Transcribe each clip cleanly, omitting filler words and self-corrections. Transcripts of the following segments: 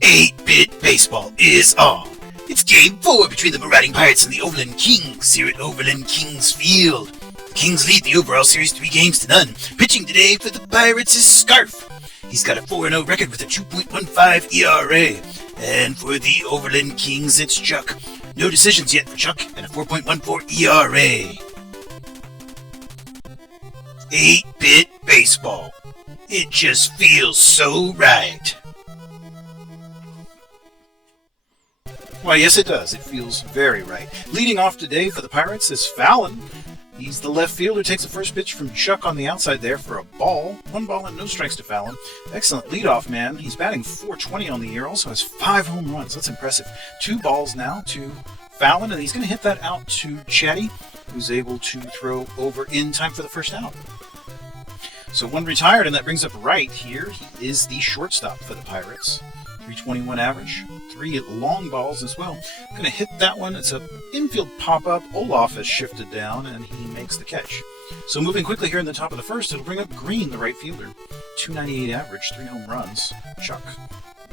8-bit baseball is on. It's Game 4 between the Marauding Pirates and the Overland Kings here at Overland Kings Field. The Kings lead the overall series 3-0. Pitching today for the Pirates is Scharf. He's got a 4-0 record with a 2.15 ERA. And for the Overland Kings, it's Chuck. No decisions yet for Chuck, and a 4.14 ERA. 8-bit baseball. It just feels so right. Why, yes it does. It feels very right. Leading off today for the Pirates is Fallon. He's the left fielder, takes the first pitch from Chuck on the outside there for a ball. 1 ball and no strikes to Fallon. Excellent leadoff man. He's batting .420 on the year, also has 5 home runs. That's impressive. 2 balls now to Fallon, and he's going to hit that out to Chatty, who's able to throw over in time for the first out. So 1 retired, and that brings up Wright here. He is the shortstop for the Pirates. 321 average, 3 long balls as well. Going to hit that one. It's a infield pop-up. Olaf has shifted down, and he makes the catch. So moving quickly here in the top of the first, it'll bring up Green, the right fielder. 298 average, 3 home runs. Chuck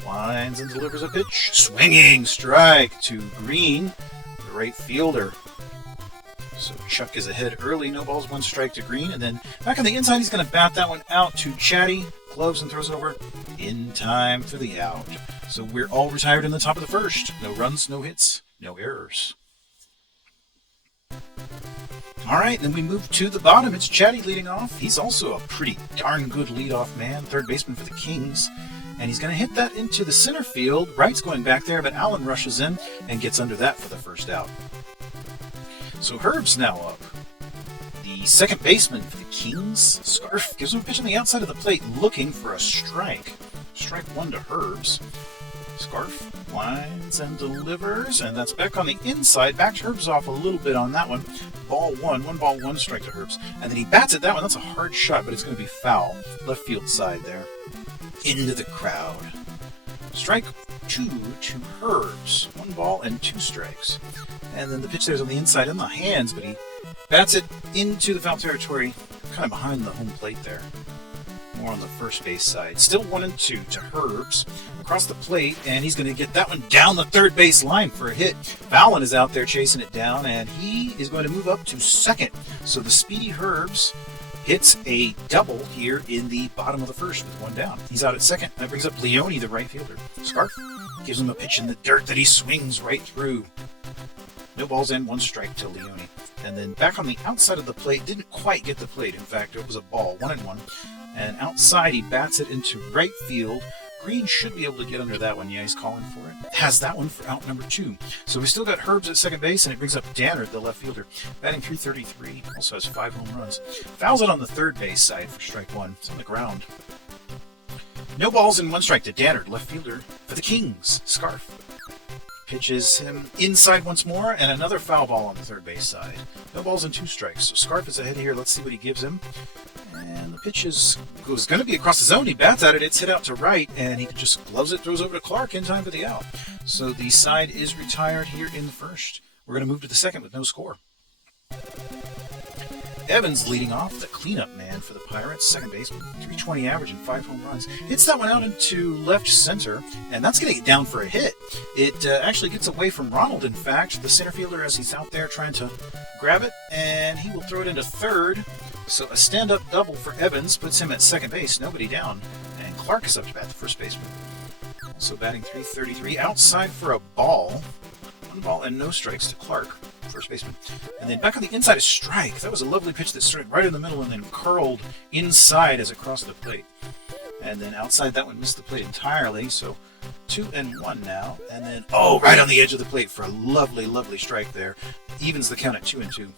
lines and delivers a pitch. Swinging strike to Green, the right fielder. So Chuck is ahead early. No balls, 1 strike to Green. And then back on the inside, he's going to bat that one out to Chatty. Gloves and throws over in time for the out. So we're all retired in the top of the first. No runs, no hits, no errors. All right, then we move to the bottom. It's Chatty leading off. He's also a pretty darn good leadoff man, third baseman for the Kings. And he's going to hit that into the center field. Wright's going back there, but Allen rushes in and gets under that for the first out. So Herb's now up. The second baseman for the Kings, Scharf, gives him a pitch on the outside of the plate looking for a strike. Strike 1 to Herbs. Scharf lines and delivers, and that's back on the inside. Backed Herbs off a little bit on that one. Ball 1, 1 ball, 1 strike to Herbs. And then he bats at that one. That's a hard shot, but it's going to be foul. Left field side there. Into the crowd. Strike 2 to Herbs. 1 ball and 2 strikes. And then the pitch there's on the inside in the hands, but he bats it into the foul territory, kind of behind the home plate there. More on the first base side. Still 1 and 2 to Herbs. Across the plate, and he's going to get that one down the third base line for a hit. Fallon is out there chasing it down, and he is going to move up to second. So the speedy Herbs hits a double here in the bottom of the first with 1 down. He's out at second. That brings up Leone, the right fielder. Scharf gives him a pitch in the dirt that he swings right through. No balls and 1 strike to Leone. And then back on the outside of the plate, didn't quite get the plate. In fact, it was a ball, 1-1. And outside, he bats it into right field. Green should be able to get under that one. Yeah, he's calling for it. Has that one for out number 2. So we still got Herbs at second base, and it brings up Dannard, the left fielder, batting .333. Also has 5 home runs. Fouls it on the third base side for strike 1. It's on the ground. No balls and 1 strike to Dannard, left fielder for the Kings. Scharf pitches him inside once more, and another foul ball on the third base side. No balls and 2 strikes. So Scharf is ahead here. Let's see what he gives him. And the pitch goes going to be across the zone. He bats at it. It's hit out to right, and he just gloves it, throws over to Clark in time for the out. So the side is retired here in the first. We're going to move to the second with no score. Evans leading off, the cleanup man for the Pirates, second baseman, .320 average and 5 home runs. Hits that one out into left center, and that's going to get down for a hit. It actually gets away from Ronald, in fact, the center fielder, as he's out there trying to grab it, and he will throw it into third. So a stand-up double for Evans puts him at second base, nobody down, and Clark is up to bat, the first baseman. Also batting .333, outside for a ball. 1 ball and no strikes to Clark, first baseman. And then back on the inside, a strike. That was a lovely pitch that started right in the middle and then curled inside as it crossed the plate. And then outside, that one missed the plate entirely, so 2-1 now. And then, right on the edge of the plate for a lovely, lovely strike there. Evens the count at 2-2.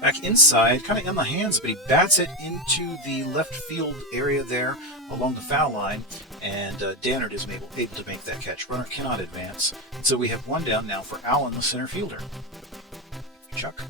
Back inside, kind of in the hands, but he bats it into the left field area there along the foul line, and Dannard is able to make that catch. Runner cannot advance. And so we have 1 down now for Allen, the center fielder. Chuck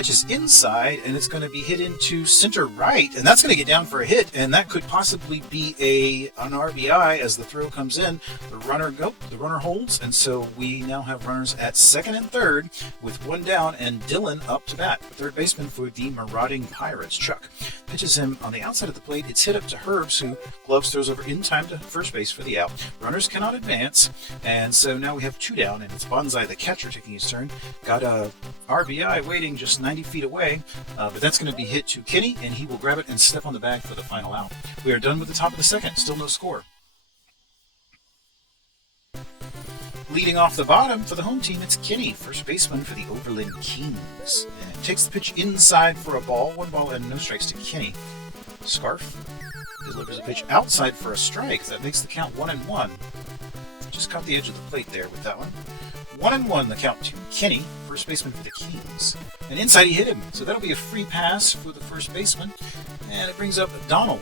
Pitch is inside, and it's going to be hit into center right, and that's going to get down for a hit, and that could possibly be an RBI as the throw comes in. The runner holds, and so we now have runners at second and third with one down, and Dylan up to bat, third baseman for the Marauding Pirates. Chuck pitches him on the outside of the plate. It's hit up to Herbs, who gloves throws over in time to first base for the out. Runners cannot advance, and so now we have two down, and it's Bonsai, the catcher, taking his turn. Got a RBI waiting just 90 feet away, but that's going to be hit to Kinney, and he will grab it and step on the bag for the final out. We are done with the top of the second. Still no score. Leading off the bottom for the home team, it's Kinney, first baseman for the Overland Kings. And takes the pitch inside for a ball. One ball and no strikes to Kinney. Scharf delivers a pitch outside for a strike. That makes the count 1-1. Just caught the edge of the plate there with that one. 1-1 the count to Kinney, first baseman for the Kings. And inside he hit him, so that'll be a free pass for the first baseman. And it brings up Donald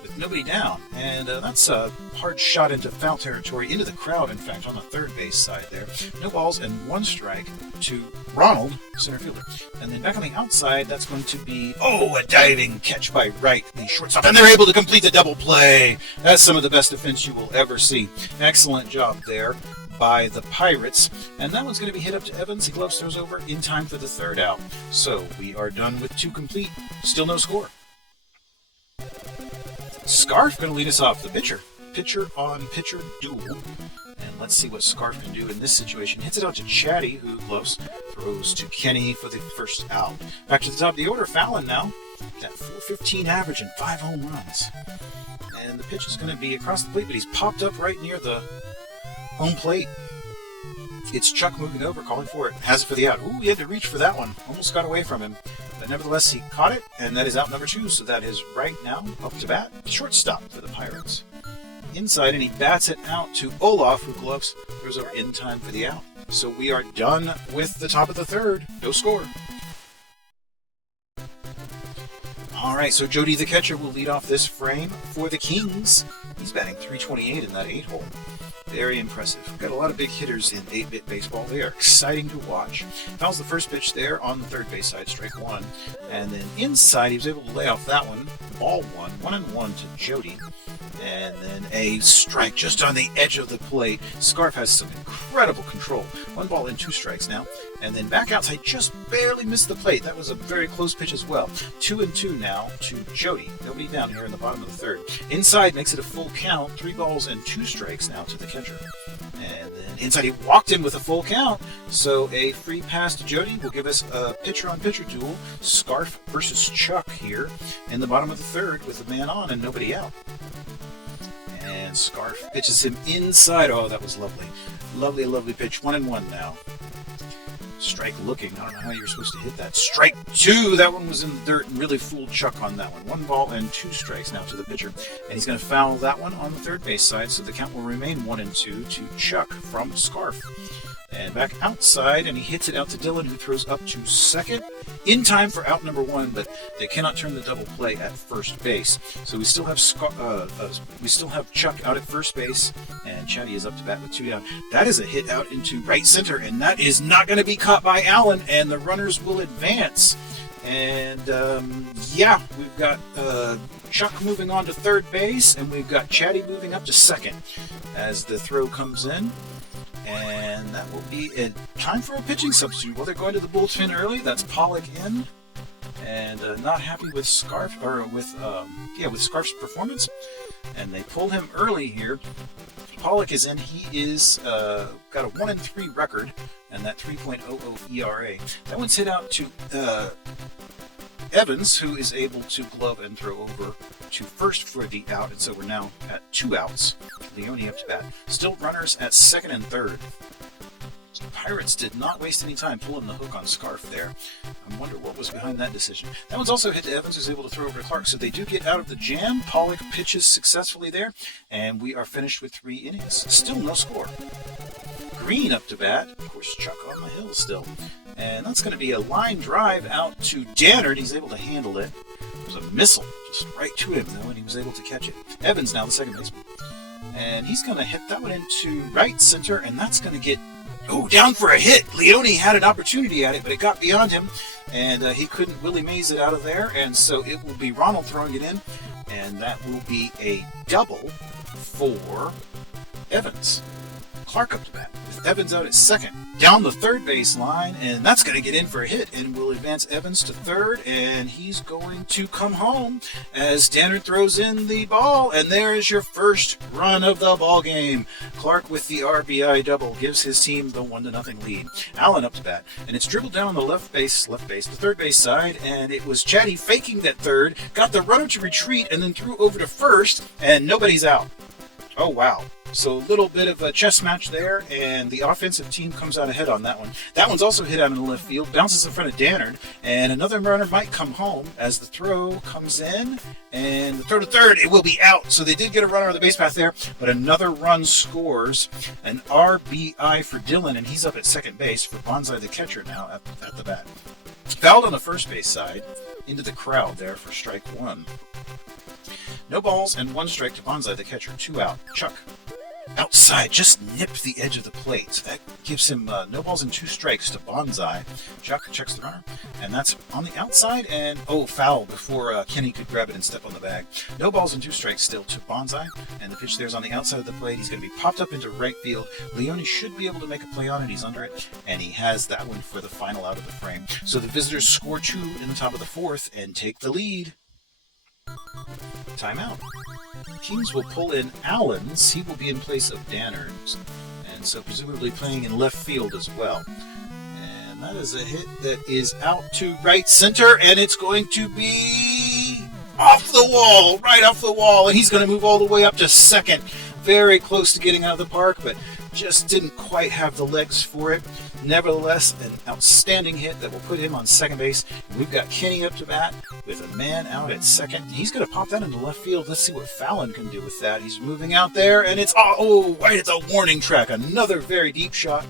with nobody down. And that's a hard shot into foul territory, into the crowd, in fact, on the third base side there. No balls and one strike to Ronald, center fielder. And then back on the outside, that's going to be, a diving catch by Wright, the shortstop. And they're able to complete the double play. That's some of the best defense you will ever see. Excellent job there by the Pirates, and that one's going to be hit up to Evans. He gloves throws over in time for the third out. So we are done with two complete. Still no score. Scharf going to lead us off. The pitcher on pitcher duel, and let's see what Scharf can do in this situation. Hits it out to Chatty, who gloves throws to Kenny for the first out. Back to the top of the order, Fallon now. Got 415 average and 5 home runs, and the pitch is going to be across the plate, but he's popped up right near the home plate. It's Chuck moving over, calling for it. Has it for the out. Ooh, he had to reach for that one. Almost got away from him. But nevertheless, he caught it, and that is out number 2. So that is right now up to bat. Shortstop for the Pirates. Inside, and he bats it out to Olaf, who gloves throws over in time for the out. So we are done with the top of the third. No score. All right, so Jody, the catcher, will lead off this frame for the Kings. He's batting .328 in that 8-hole. Very impressive. Got a lot of big hitters in 8-bit baseball. They are exciting to watch. Fouls the first pitch there on the third base side, strike one. And then inside, he was able to lay off that one. Ball one, 1-1 to Jody. And then a strike just on the edge of the plate. Scharf has some incredible control. 1 ball and 2 strikes now. And then back outside, just barely missed the plate. That was a very close pitch as well. 2-2 now to Jody. Nobody down here in the bottom of the third. Inside makes it a full count. 3 balls and 2 strikes now to the catcher. And then inside he walked in with a full count. So a free pass to Jody will give us a pitcher-on-pitcher duel. Scharf versus Chuck here in the bottom of the third with a man on and nobody out. And Scharf pitches him inside. Oh, that was lovely. Lovely, lovely pitch. 1-1 now. Strike looking. I don't know how you're supposed to hit that. Strike 2. That one was in the dirt and really fooled Chuck on that one. 1 ball and 2 strikes now to the pitcher. And he's going to foul that one on the third base side, so the count will remain 1-2 to Chuck from Scharf. And back outside, and he hits it out to Dylan, who throws up to second in time for out number 1, but they cannot turn the double play at first base. So we still have Chuck out at first base, and Chatty is up to bat with 2 down. That is a hit out into right center, and that is not going to be caught by Allen, and the runners will advance. And we've got Chuck moving on to third base, and we've got Chatty moving up to second as the throw comes in. And that will be time for a pitching substitute. Well, they're going to the bullpen early. That's Pollock in, and not happy with Scharf with Scarf's performance, and they pulled him early here. Pollock is in. He is got a 1-3 record and that 3.00 ERA. That one's hit out to Evans, who is able to glove and throw over to first for the out, and so we're now at 2 outs. Leone up to bat. Still runners at second and third. The Pirates did not waste any time pulling the hook on Scharf there. I wonder what was behind that decision. That one's also hit to Evans, who's able to throw over to Clark, so they do get out of the jam. Pollock pitches successfully there, and we are finished with 3 innings. Still no score. Green up to bat. Of course, Chuck on the hill still. And that's going to be a line drive out to Danner. He's able to handle it. It was a missile just right to him, though, and he was able to catch it. Evans now the second baseman. And he's going to hit that one into right center, and that's going to get Oh, down for a hit. Leone had an opportunity at it, but it got beyond him, and he couldn't Willie Mays it out of there, and so it will be Ronald throwing it in, and that will be a double for Evans. Clark up to bat, with Evans out at second. Down the third base line, and that's going to get in for a hit, and will advance Evans to third, and he's going to come home as Dannard throws in the ball, and there is your first run of the ball game. Clark with the RBI double gives his team the 1-0 lead. Allen up to bat, and it's dribbled down the the third base side, and it was Chatty faking that third, got the runner to retreat, and then threw over to first, and nobody's out. Oh, wow. So a little bit of a chess match there, and the offensive team comes out ahead on that one. That one's also hit out in the left field, bounces in front of Dannard, and another runner might come home as the throw comes in, and the throw to third, it will be out. So they did get a runner on the base path there, but another run scores, an RBI for Dillon, and he's up at second base for Bonsai the catcher now at the bat. Fouled on the first base side, into the crowd there for strike one. No balls and 1 strike to Bonsai the catcher, 2 out. Chuck. Outside, just nipped the edge of the plate. So that gives him no balls and 2 strikes to Bonsai. Chuck checks the runner, and that's on the outside, and foul before Kenny could grab it and step on the bag. No balls and 2 strikes still to Bonsai, and the pitch there's on the outside of the plate. He's going to be popped up into right field. Leone should be able to make a play on it. He's under it, and he has that one for the final out of the frame. So the visitors score 2 in the top of the 4th and take the lead. Timeout. Kings will pull in Allens. He will be in place of Dannard's, and so presumably playing in left field as well. And that is a hit that is out to right center, and it's going to be off the wall, right off the wall, and he's going to move all the way up to second. Very close to getting out of the park, but just didn't quite have the legs for it. Nevertheless, an outstanding hit that will put him on second base. We've got Kenny up to bat with a man out at second. He's going to pop that into left field. Let's see what Fallon can do with that. He's moving out there, and it's right at the warning track. Another very deep shot.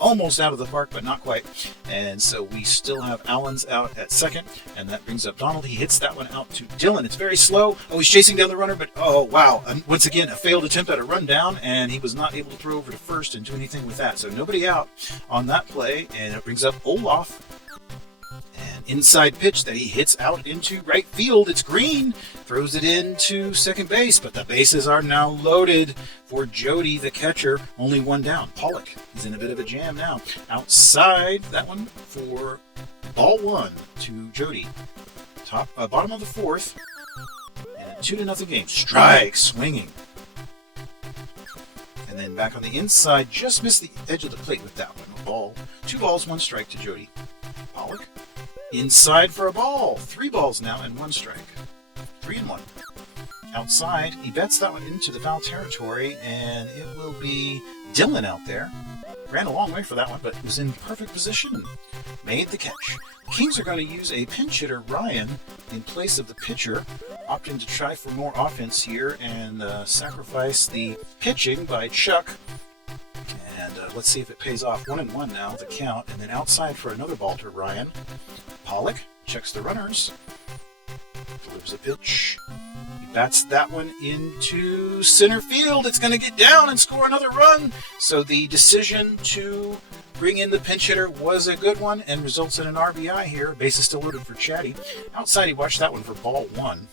Almost out of the park, but not quite. And so we still have Allens out at second, and that brings up Donald. He hits that one out to Dillon. It's very slow. He's chasing down the runner, but wow. And once again, a failed attempt at a rundown, and he was not able to throw over to first and do anything with that. So nobody out on that play, and it brings up Olaf. An inside pitch that he hits out into right field. It's Green. Throws it into second base, but the bases are now loaded for Jody, the catcher. Only 1 down. Pollock, he's in a bit of a jam now. Outside, that one for ball 1 to Jody. Bottom of the 4th, and a 2-0 game. Strike, swinging. And then back on the inside, just missed the edge of the plate with that one. 2 balls, 1 strike to Jody. Pollock. Inside for a ball. 3 balls now and 1 strike. 3-1. Outside, he bets that one into the foul territory, and it will be Dillon out there. Ran a long way for that one, but was in perfect position and made the catch. The Kings are going to use a pinch hitter, Ryan, in place of the pitcher, opting to try for more offense here and sacrifice the pitching by Chuck. And let's see if it pays off. 1-1 now, the count. And then outside for another ball to Ryan. Pollock checks the runners. Delivers a pitch. He bats that one into center field. It's going to get down and score another run. So the decision to bring in the pinch hitter was a good one and results in an RBI here. Base is still loaded for Chatty. Outside, he watched that one for ball 1.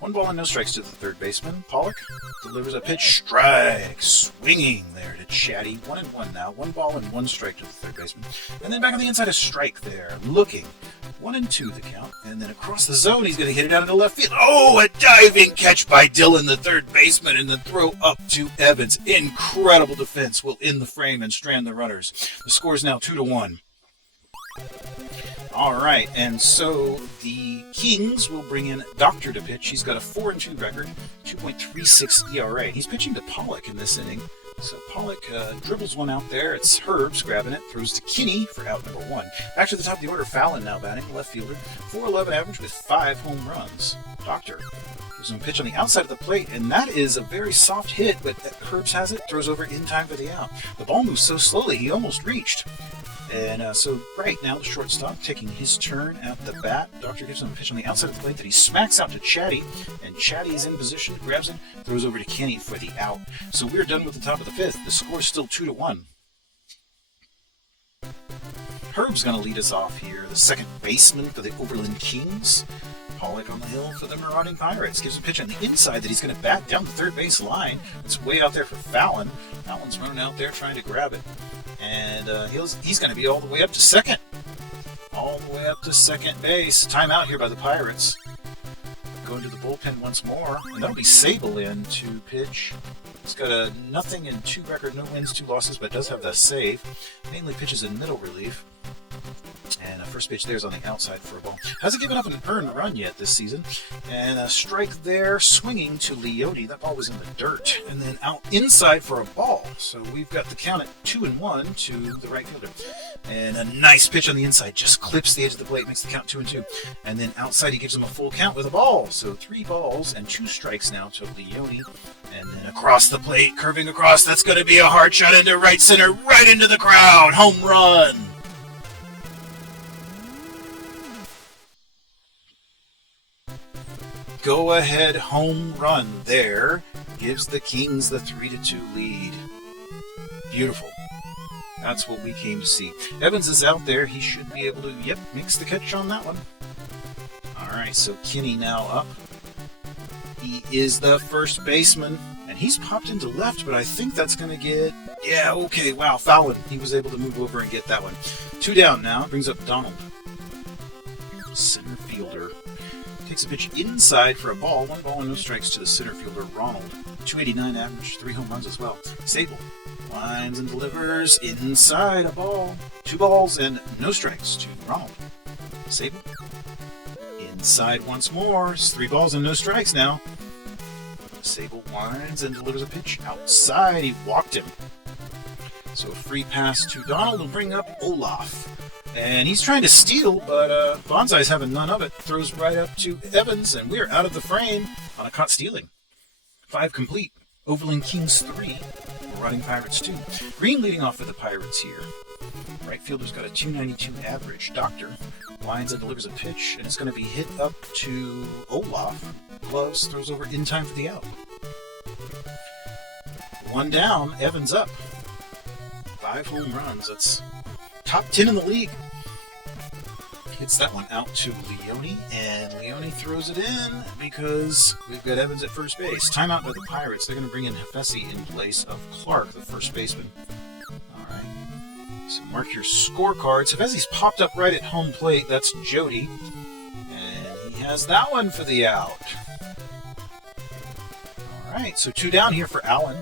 1 ball and no strikes to the third baseman. Pollock delivers a pitch. Strike. Swinging there to Chatty. 1-1 now. 1 ball and 1 strike to the third baseman. And then back on the inside, a strike there. Looking. 1-2 the count. And then across the zone, he's going to hit it out into left field. A diving catch by Dillon, the third baseman, and the throw up to Evans. Incredible defense will end the frame and strand the runners. The score is now 2-1. All right, and so the Kings will bring in Doctor to pitch. He's got a 4-2 record, 2.36 ERA. He's pitching to Pollock in this inning. So Pollock dribbles one out there. It's Herbs grabbing it, throws to Kinney for out number 1. Back to the top of the order, Fallon now batting, left fielder, 4.11 average with 5 home runs. Doctor gives him a pitch on the outside of the plate, and that is a very soft hit, but Herbs has it, throws over in time for the out. The ball moves so slowly, he almost reached. And so right now the shortstop taking his turn at the bat. Doctor gives him a pitch on the outside of the plate that he smacks out to Chatty, and Chatty is in position, grabs it, throws over to Kenny for the out. So we're done with the top of the 5th. The score is still 2-1. Herb's going to lead us off here. The second baseman for the Overland Kings. Pollock on the hill for the Marauding Pirates. Gives a pitch on the inside that he's going to bat down the third base line. It's way out there for Fallon. Fallon's running out there trying to grab it. And he's going to be all the way up to second. All the way up to second base. Timeout here by the Pirates. Going to the bullpen once more. And that'll be Sable in to pitch. He's got a 0-2 record, no wins, 2 losses, but does have the save. Mainly pitches in middle relief. And first pitch there is on the outside for a ball. Hasn't given up an earned run yet this season. And a strike there, swinging to Leote. That ball was in the dirt. And then out inside for a ball. So we've got the count at 2-1 to the right fielder. And a nice pitch on the inside. Just clips the edge of the plate, makes the count 2-2. And then outside he gives him a full count with a ball. So 3 balls and 2 strikes now to Leote. And then across the plate, curving across. That's going to be a hard shot into right center, right into the crowd. Home run. Go-ahead home run there gives the Kings the 3-2 lead. Beautiful. That's what we came to see. Evans is out there. He should be able to, makes the catch on that one. All right, so Kinney now up. He is the first baseman, and he's popped into left, but I think that's going to get, wow, Fallon. He was able to move over and get that one. 2 down now. Brings up Donald. Center fielder. Takes a pitch inside for a ball. 1 ball and no strikes to the center fielder, Ronald. 289 average, 3 home runs as well. Sable lines and delivers inside a ball. 2 balls and no strikes to Ronald. Sable inside once more. It's 3 balls and no strikes now. Sable winds and delivers a pitch outside. He walked him. So a free pass to Donald will bring up Olaf. And he's trying to steal, but Bonsai's having none of it. Throws right up to Evans, and we're out of the frame on a caught stealing. 5 complete. Overland Kings 3. Marauding Pirates 2. Green leading off for the Pirates here. Right fielder's got a 292 average. Doctor lines and delivers a pitch, and it's going to be hit up to Olaf. Gloves, throws over in time for the out. 1 down, Evans up. 5 home runs. That's top 10 in the league. Hits that one out to Leone, and Leone throws it in because we've got Evans at first base. Timeout by the Pirates. They're going to bring in Hafesi in place of Clark, the first baseman. All right. So mark your scorecards. Hafesi's popped up right at home plate. That's Jody. And he has that one for the out. All right. So 2 down here for Allen,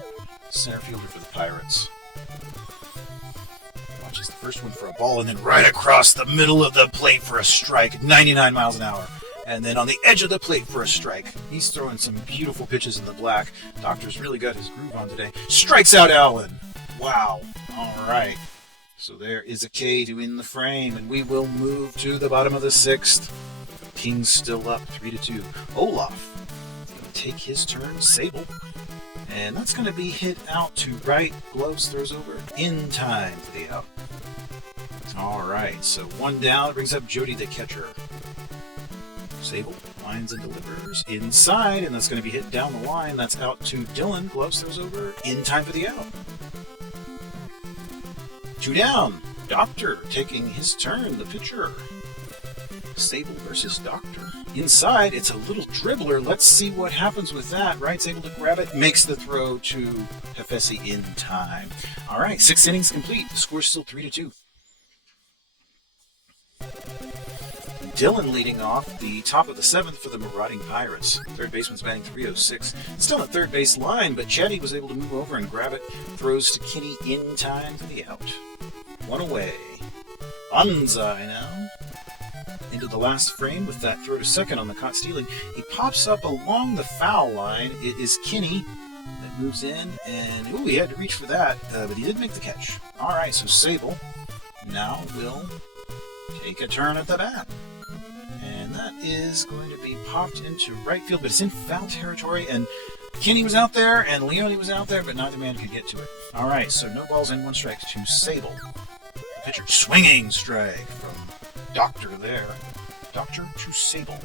center fielder for the Pirates. Watches the first one for a ball, and then right across the middle of the plate for a strike, 99 miles an hour. And then on the edge of the plate for a strike. He's throwing some beautiful pitches in the black. Doctor's really got his groove on today. Strikes out Allen. Wow. All right. So there is a K to in the frame, and we will move to the bottom of the 6th. Kings still up 3-2. Olaf going to take his turn. Sable. And that's going to be hit out to right. Gloves throws over in time for the out. All right, so 1 down. Brings up Jody, the catcher. Sable lines and delivers inside, and that's going to be hit down the line. That's out to Dylan. Gloves throws over in time for the out. 2 down. Doctor taking his turn, the pitcher. Sable versus Doctor. Inside, it's a little dribbler. Let's see what happens with that. Wright's able to grab it, makes the throw to Hafesi in time. All right, 6 innings complete. The score's still 3-2. Dylan leading off the top of the 7th for the Marauding Pirates. Third baseman's batting .306. Still at third base line, but Chetty was able to move over and grab it. Throws to Kinney in time for the out. 1 away. Bonsai now. Into the last frame with that throw to second on the caught stealing. He pops up along the foul line. It is Kinney that moves in, and he had to reach for that, but he did make the catch. All right, so Sable now will take a turn at the bat. And that is going to be popped into right field, but it's in foul territory, and Kinney was out there, and Leone was out there, but neither man could get to it. All right, so no balls and 1 strike to Sable. The pitcher swinging strike from Doctor there. Doctor to Sable.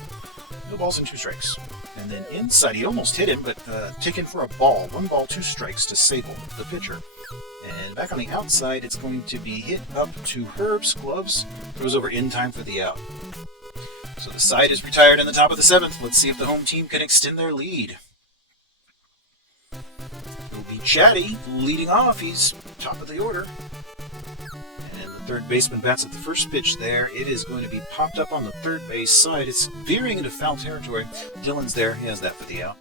No balls and 2 strikes. And then inside, he almost hit him, but taken for a ball. 1 ball, 2 strikes to Sable, the pitcher. And back on the outside, it's going to be hit up to Herb's gloves. Throws over in time for the out. So the side is retired in the top of the 7th. Let's see if the home team can extend their lead. It'll be Chatty leading off. He's top of the order. And the third baseman bats at the first pitch there. It is going to be popped up on the third base side. It's veering into foul territory. Dylan's there. He has that for the out.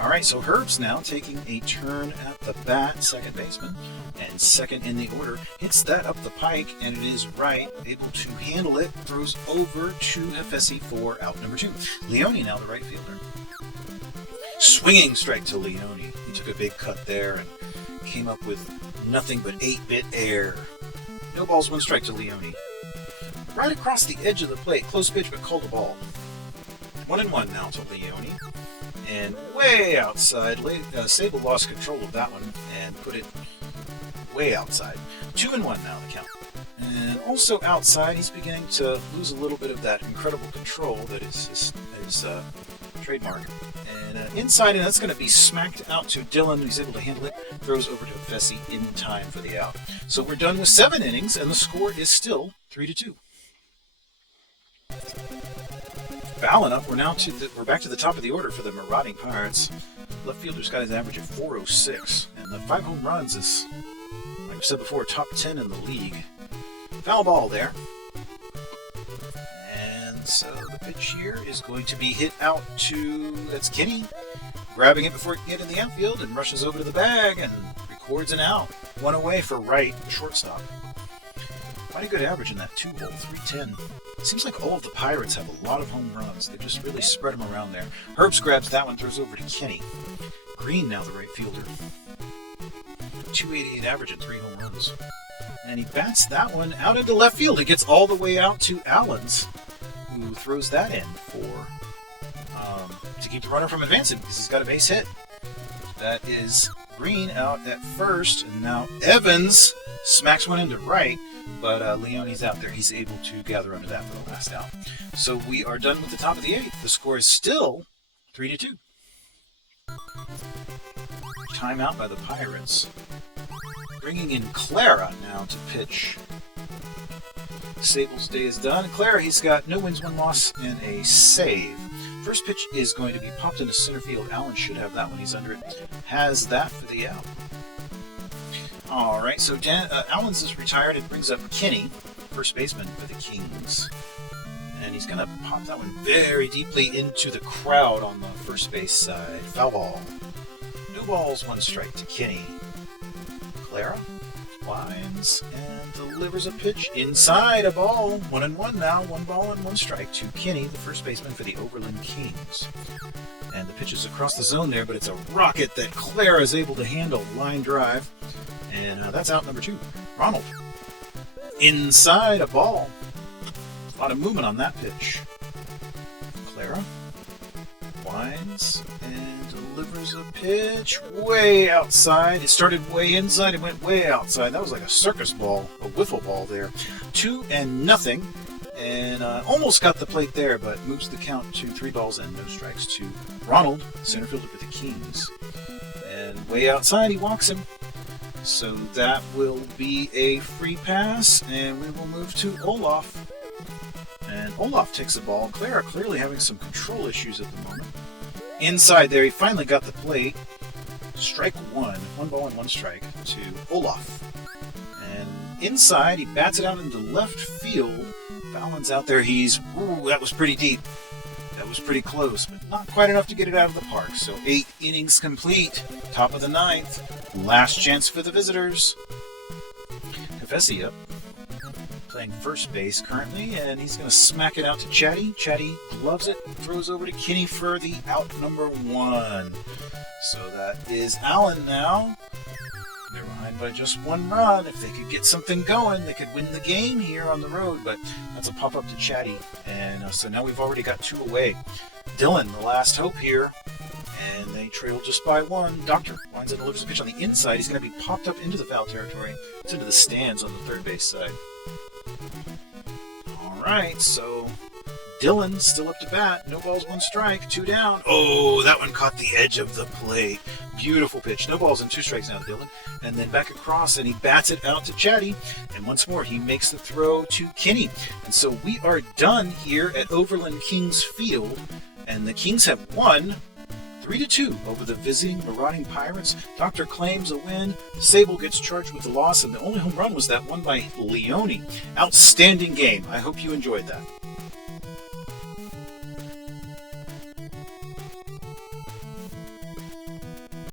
All right, so Herb's now taking a turn at the bat, second baseman, and second in the order. Hits that up the pike, and it is right, able to handle it. Throws over to Hefesi for out number 2. Leone now the right fielder. Swinging strike to Leone. He took a big cut there and came up with nothing but 8-bit air. No balls, 1 strike to Leone. Right across the edge of the plate, close pitch, but called a ball. 1-1 now to Leone. And way outside, Sable lost control of that one and put it way outside. 2-1 now the count. And also outside, he's beginning to lose a little bit of that incredible control that is his trademark. And inside, and that's going to be smacked out to Dylan, who's able to handle it. Throws over to Hefesi in time for the out. So we're done with 7 innings, and the score is still 3-2. Fallon up. We're back to the top of the order for the Marauding Pirates. Left fielder's got his average at 406, and the 5 home runs is, like I said before, top 10 in the league. Foul ball there. And so the pitch here is going to be hit out to, that's Kenny, grabbing it before it can get in the outfield and rushes over to the bag and records an out. 1 away for Wright, shortstop. Quite a good average in that 2-hole, 310. Seems like all of the Pirates have a lot of home runs. They just really spread them around there. Herbs grabs that one, throws over to Kenny. Green now the right fielder. 288 average and 3 home runs. And he bats that one out into left field. It gets all the way out to Allens, who throws that in for to keep the runner from advancing because he's got a base hit. That is Green out at first, and now Evans smacks one into right. But Leone's out there. He's able to gather under that for the last out. So we are done with the top of the 8th. The score is still 3-2. Timeout by the Pirates. Bringing in Clara now to pitch. Sable's day is done. Clara, he's got no wins, 1 loss, and a save. First pitch is going to be popped into center field. Allen should have that when he's under it. Has that for the out. All right, so Allens is retired. It brings up Kenny, first baseman for the Kings. And he's going to pop that one very deeply into the crowd on the first base side. Foul ball. No balls, 1 strike to Kenny. Clara lines and delivers a pitch inside a ball. 1-1 now. 1 ball and 1 strike to Kenny, the first baseman for the Overland Kings. And the pitch is across the zone there, but it's a rocket that Clara is able to handle. Line drive. And that's out number 2. Ronald. Inside a ball. A lot of movement on that pitch. Clara winds and delivers a pitch way outside. It started way inside. It went way outside. That was like a circus ball, a wiffle ball there. 2-0. And almost got the plate there, but moves the count to 3 balls and no strikes to Ronald, center fielder for the Kings. And way outside, he walks him. So that will be a free pass, and we will move to Olaf. And Olaf takes the ball. Clara clearly having some control issues at the moment. Inside there, he finally got the plate. Strike 1. 1 ball and 1 strike to Olaf. And inside, he bats it out into left field. Fallon's out there. That was pretty deep. That was pretty close, but not quite enough to get it out of the park. So 8 innings complete. Top of the 9th. Last chance for the visitors. Hefesi up. Playing first base currently, and he's going to smack it out to Chatty. Chatty gloves it, throws over to Kenny for the out number 1. So that is Allen now. They're behind by just 1 run. If they could get something going, they could win the game here on the road, but that's a pop-up to Chatty. And so now we've already got 2 away. Dylan, the last hope here, and they trail just by 1. Doctor winds and delivers a pitch on the inside. He's going to be popped up into the foul territory. It's into the stands on the third base side. All right, so Dylan still up to bat. No balls, one strike, 2 down. Oh, that one caught the edge of the plate. Beautiful pitch. No balls and 2 strikes now to Dylan. And then back across, and he bats it out to Chatty. And once more, he makes the throw to Kinney. And so we are done here at Overland Kings Field. And the Kings have won 3-2 over the visiting Marauding Pirates. Doctor claims a win. Sable gets charged with the loss. And the only home run was that one by Leone. Outstanding game. I hope you enjoyed that.